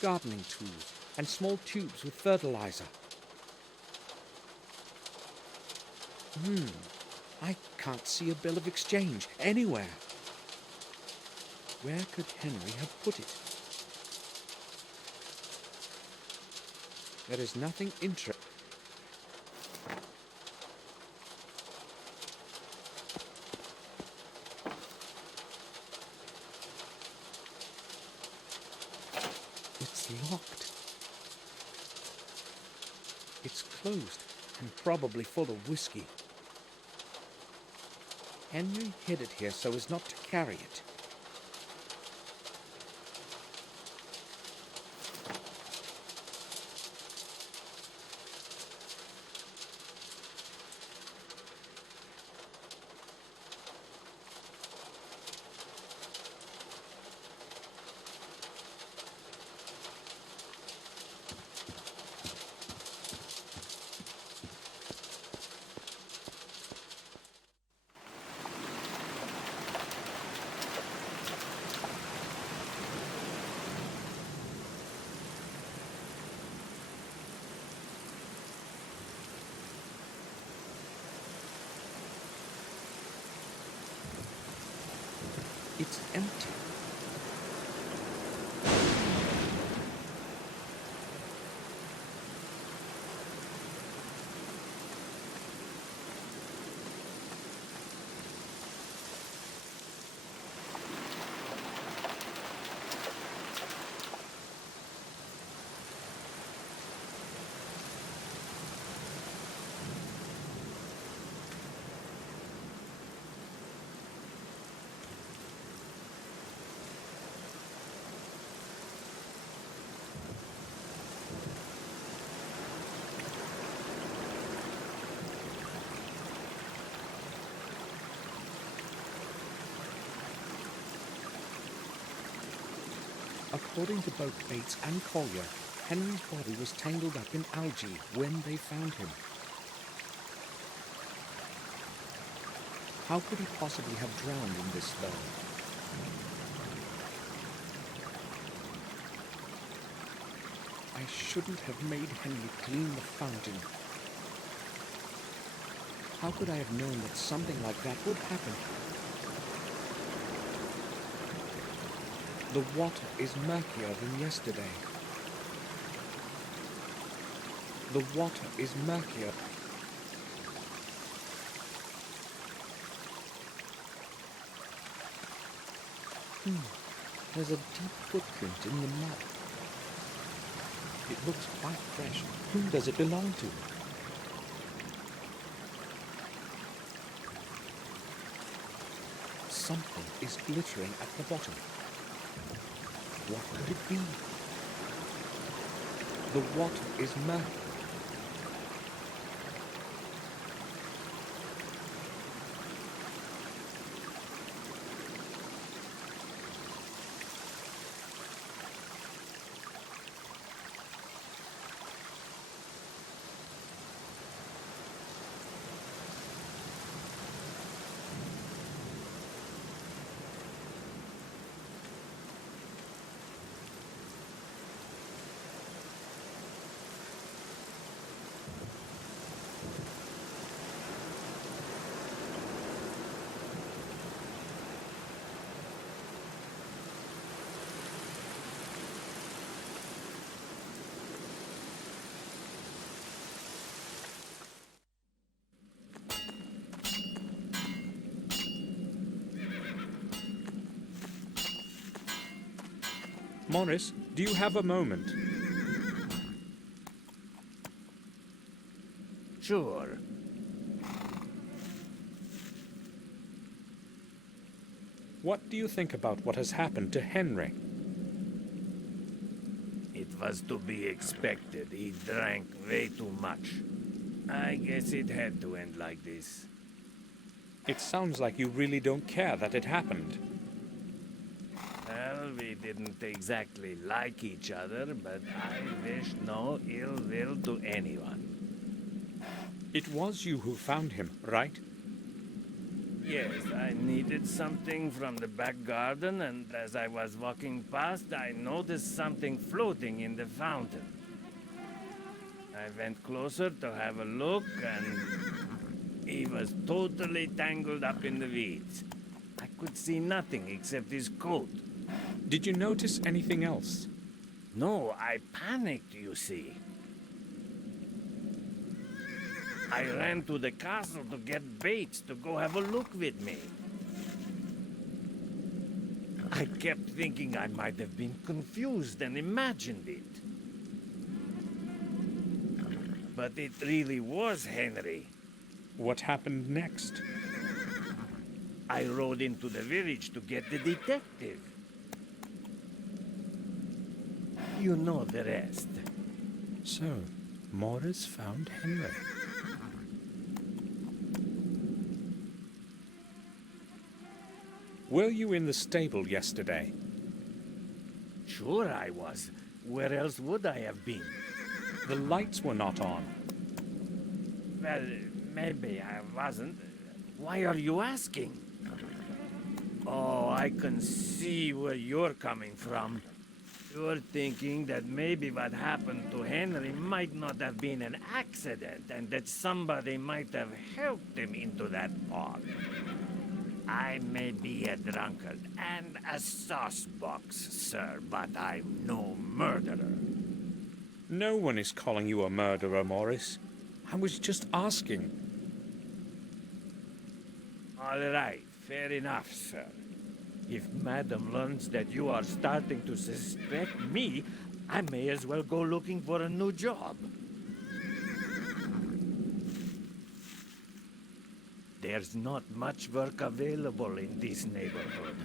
gardening tools and small tubes with fertilizer. I can't see a bill of exchange anywhere. Where could Henry have put it? There is nothing interesting. It's locked. It's closed and probably full of whiskey. Henry hid it here so as not to carry it. It's empty. According to both Bates and Collier, Henry's body was tangled up in algae when they found him. How could he possibly have drowned in this though? I shouldn't have made Henry clean the fountain. How could I have known that something like that would happen? The water is murkier than yesterday. The water is murkier. There's a deep footprint in the mud. It looks quite fresh. Who does it belong to? Something is glittering at the bottom. What could it be? The water is murky. Morris, do you have a moment? Sure. What do you think about what has happened to Henry? It was to be expected. He drank way too much. I guess it had to end like this. It sounds like you really don't care that it happened. Well, we didn't exactly like each other, but I wish no ill will to anyone. It was you who found him, right? Yes, I needed something from the back garden, and as I was walking past, I noticed something floating in the fountain. I went closer to have a look, and he was totally tangled up in the weeds. I could see nothing except his coat. Did you notice anything else? No, I panicked, you see. I ran to the castle to get Bates to go have a look with me. I kept thinking I might have been confused and imagined it. But it really was Henry. What happened next? I rode into the village to get the detective. You know the rest. So, Morris found Henry. Were you in the stable yesterday? Sure I was. Where else would I have been? The lights were not on. Well, maybe I wasn't. Why are you asking? Oh, I can see where you're coming from. You're thinking that maybe what happened to Henry might not have been an accident and that somebody might have helped him into that pod. I may be a drunkard and a saucebox, sir, but I'm no murderer. No one is calling you a murderer, Morris. I was just asking. All right, fair enough, sir. If Madam learns that you are starting to suspect me, I may as well go looking for a new job. There's not much work available in this neighborhood.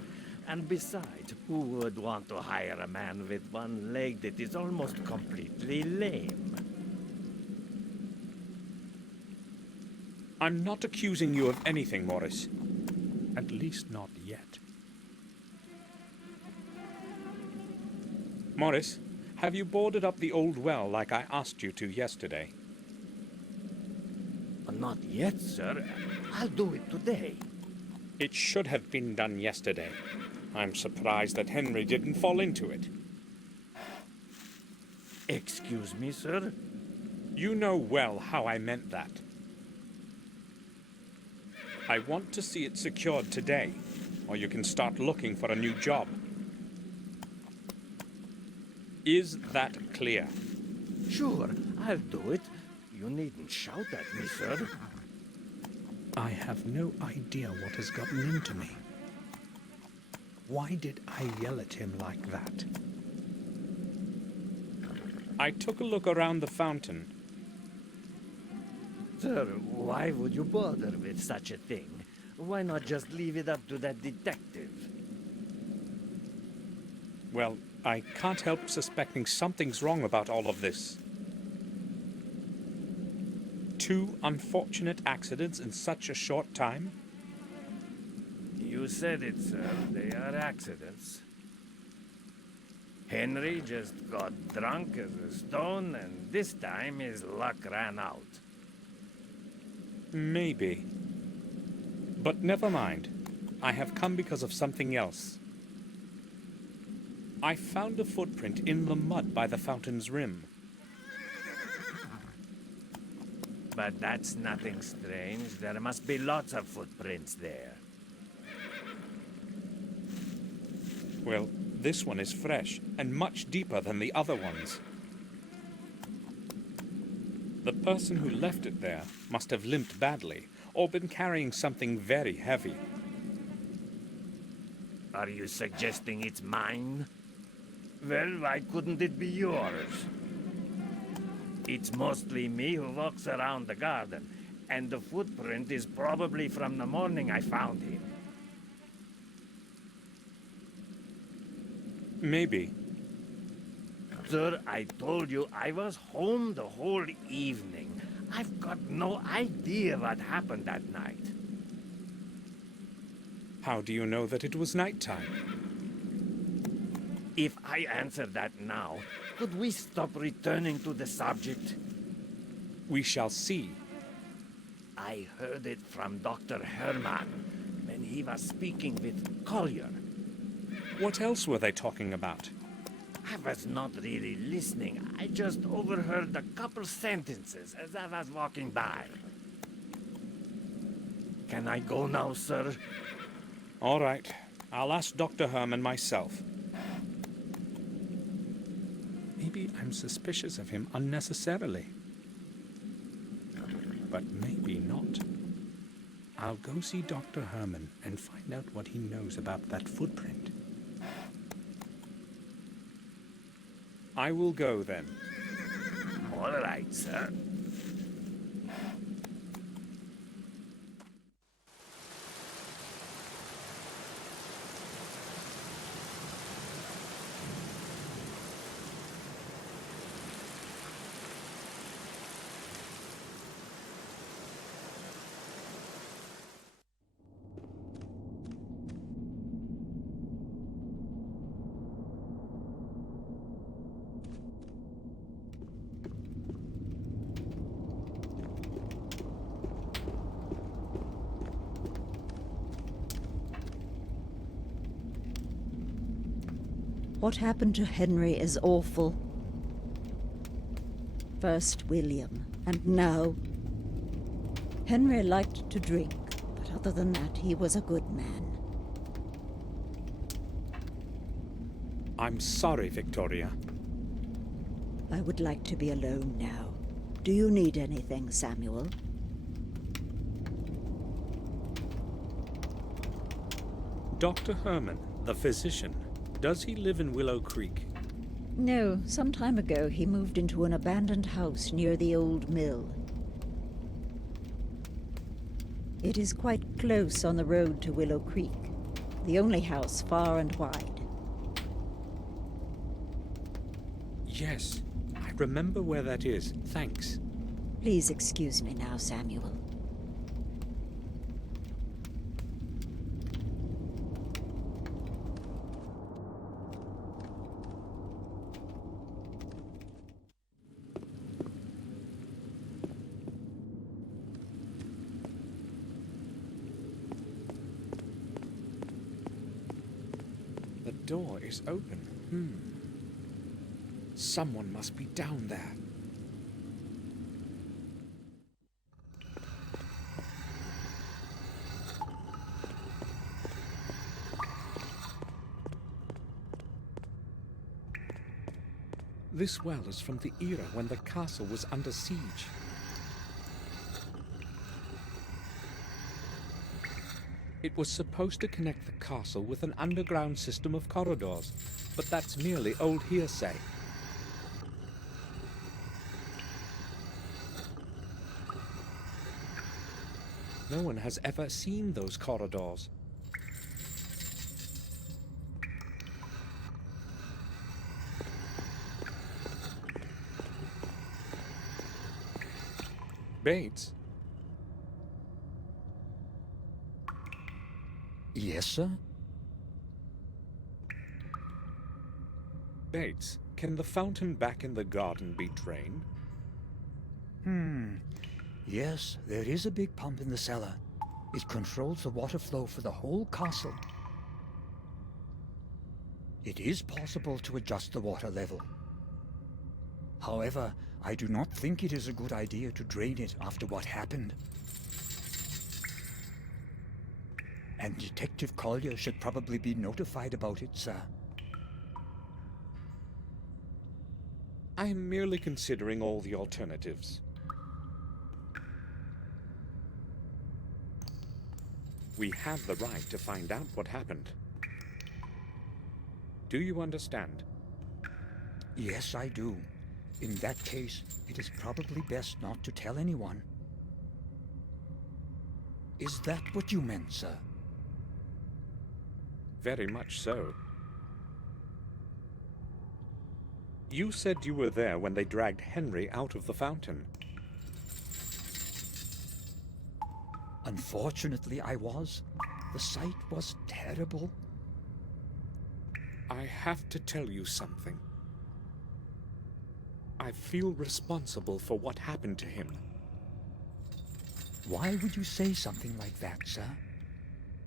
And besides, who would want to hire a man with one leg that is almost completely lame? I'm not accusing you of anything, Morris. At least not yet. Morris, have you boarded up the old well like I asked you to yesterday? Not yet, sir. I'll do it today. It should have been done yesterday. I'm surprised that Henry didn't fall into it. Excuse me, sir? You know well how I meant that. I want to see it secured today, or you can start looking for a new job. Is that clear? Sure, I'll do it. You needn't shout at me, sir. I have no idea what has gotten into me. Why did I yell at him like that? I took a look around the fountain. Sir, why would you bother with such a thing? Why not just leave it up to that detective? Well, I can't help suspecting something's wrong about all of this. 2 unfortunate accidents in such a short time? You said it, sir. They are accidents. Henry just got drunk as a stone, and this time his luck ran out. Maybe. But never mind. I have come because of something else. I found a footprint in the mud by the fountain's rim. But that's nothing strange. There must be lots of footprints there. Well, this one is fresh and much deeper than the other ones. The person who left it there must have limped badly or been carrying something very heavy. Are you suggesting it's mine? Well, why couldn't it be yours? It's mostly me who walks around the garden, and the footprint is probably from the morning I found him. Maybe. Sir, I told you I was home the whole evening. I've got no idea what happened that night. How do you know that it was nighttime? If I answer that now, could we stop returning to the subject? We shall see. I heard it from Dr. Herman. he was speaking with Collier. What else were they talking about? I was not really listening. I just overheard a couple sentences as I was walking by. Can I go now, sir? All right. I'll ask Dr. Herman myself. Maybe I'm suspicious of him unnecessarily. But maybe not. I'll go see Dr. Herman and find out what he knows about that footprint. I will go then. All right, sir. What happened to Henry is awful. First William, and now... Henry liked to drink, but other than that, he was a good man. I'm sorry, Victoria. I would like to be alone now. Do you need anything, Samuel? Dr. Herman, the physician, does he live in Willow Creek? No, some time ago he moved into an abandoned house near the old mill. It is quite close on the road to Willow Creek, the only house far and wide. Yes, I remember where that is. Thanks. Please excuse me now, Samuel. The door is open. Someone must be down there. This well is from the era when the castle was under siege. It was supposed to connect the castle with an underground system of corridors, but that's merely old hearsay. No one has ever seen those corridors. Bates? Yes, sir? Bates, can the fountain back in the garden be drained? Yes, there is a big pump in the cellar. It controls the water flow for the whole castle. It is possible to adjust the water level. However, I do not think it is a good idea to drain it after what happened. And Detective Collier should probably be notified about it, sir. I am merely considering all the alternatives. We have the right to find out what happened. Do you understand? Yes, I do. In that case, it is probably best not to tell anyone. Is that what you meant, sir? Very much so. You said you were there when they dragged Henry out of the fountain. Unfortunately, I was. The sight was terrible. I have to tell you something. I feel responsible for what happened to him. Why would you say something like that, sir?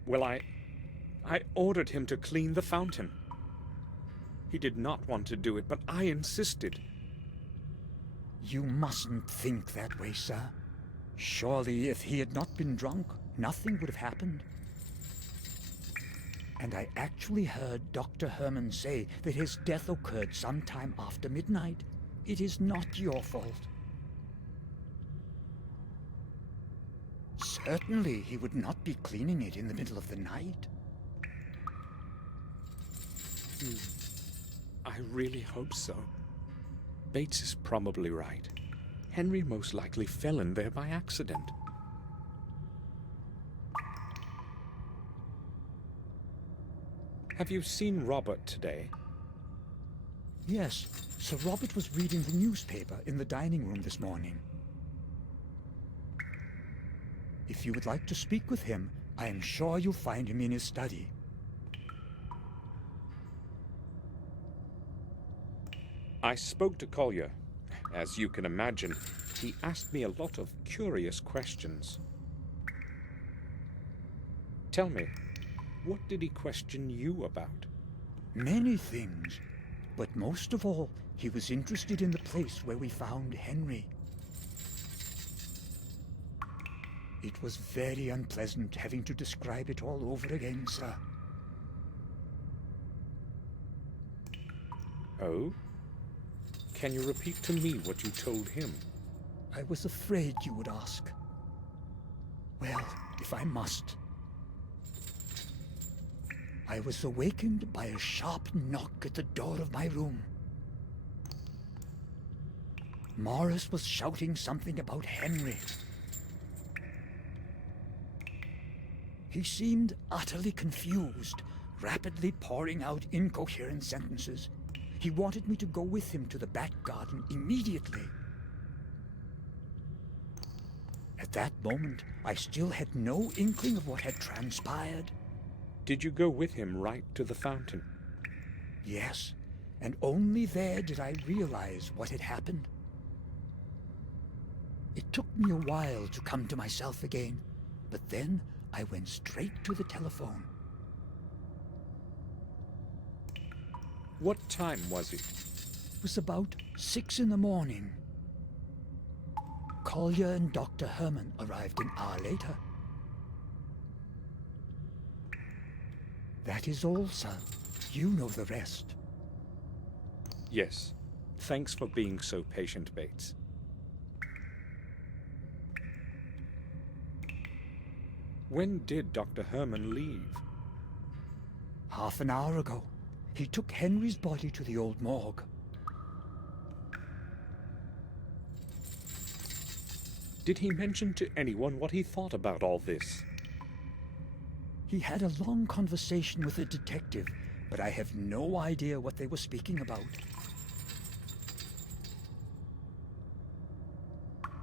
Well, I ordered him to clean the fountain. He did not want to do it, but I insisted. You mustn't think that way, sir. Surely, if he had not been drunk, nothing would have happened. And I actually heard Dr. Herman say that his death occurred sometime after midnight. It is not your fault. Certainly, he would not be cleaning it in the middle of the night. I really hope so. Bates is probably right. Henry most likely fell in there by accident. Have you seen Robert today? Yes, Sir Robert was reading the newspaper in the dining room this morning. If you would like to speak with him, I am sure you'll find him in his study. I spoke to Collier. As you can imagine, he asked me a lot of curious questions. Tell me, what did he question you about? Many things, but most of all, he was interested in the place where we found Henry. It was very unpleasant having to describe it all over again, sir. Oh? Can you repeat to me what you told him? I was afraid you would ask. Well, if I must. I was awakened by a sharp knock at the door of my room. Morris was shouting something about Henry. He seemed utterly confused, rapidly pouring out incoherent sentences. He wanted me to go with him to the back garden immediately. At that moment, I still had no inkling of what had transpired. Did you go with him right to the fountain? Yes, and only there did I realize what had happened. It took me a while to come to myself again, but then I went straight to the telephone. What time was it? It was about 6 in the morning. Collier and Dr. Herman arrived an hour later. That is all, sir. You know the rest. Yes. Thanks for being so patient, Bates. When did Dr. Herman leave? Half an hour ago. He took Henry's body to the old morgue. Did he mention to anyone what he thought about all this? He had a long conversation with a detective, but I have no idea what they were speaking about.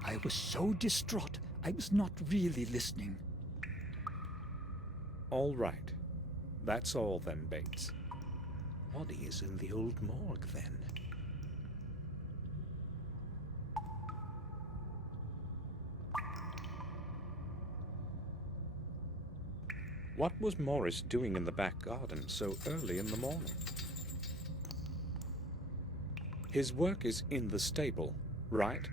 I was so distraught, I was not really listening. All right. That's all then, Bates. Body is in the old morgue, then. What was Morris doing in the back garden so early in the morning? His work is in the stable, right?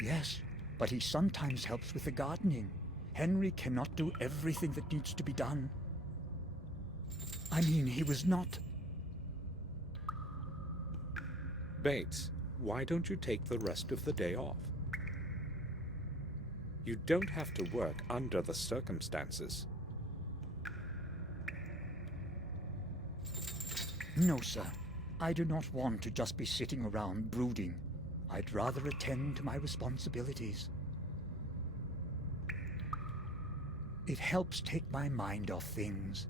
Yes, but he sometimes helps with the gardening. Henry cannot do everything that needs to be done. I mean, he was not... Bates, why don't you take the rest of the day off? You don't have to work under the circumstances. No, sir. I do not want to just be sitting around brooding. I'd rather attend to my responsibilities. It helps take my mind off things.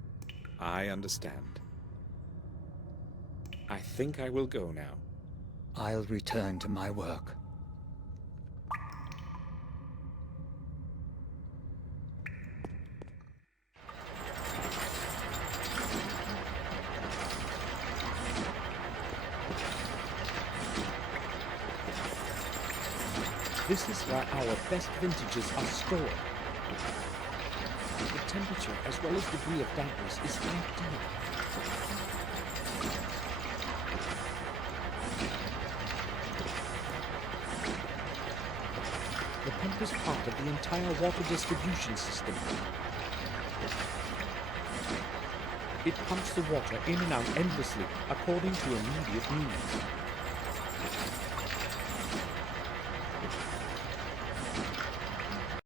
I understand. I think I will go now. I'll return to my work. This is where our best vintages are stored. The temperature as well as degree of dampness is ideal. The pump is part of the entire water distribution system. It pumps the water in and out endlessly according to immediate needs.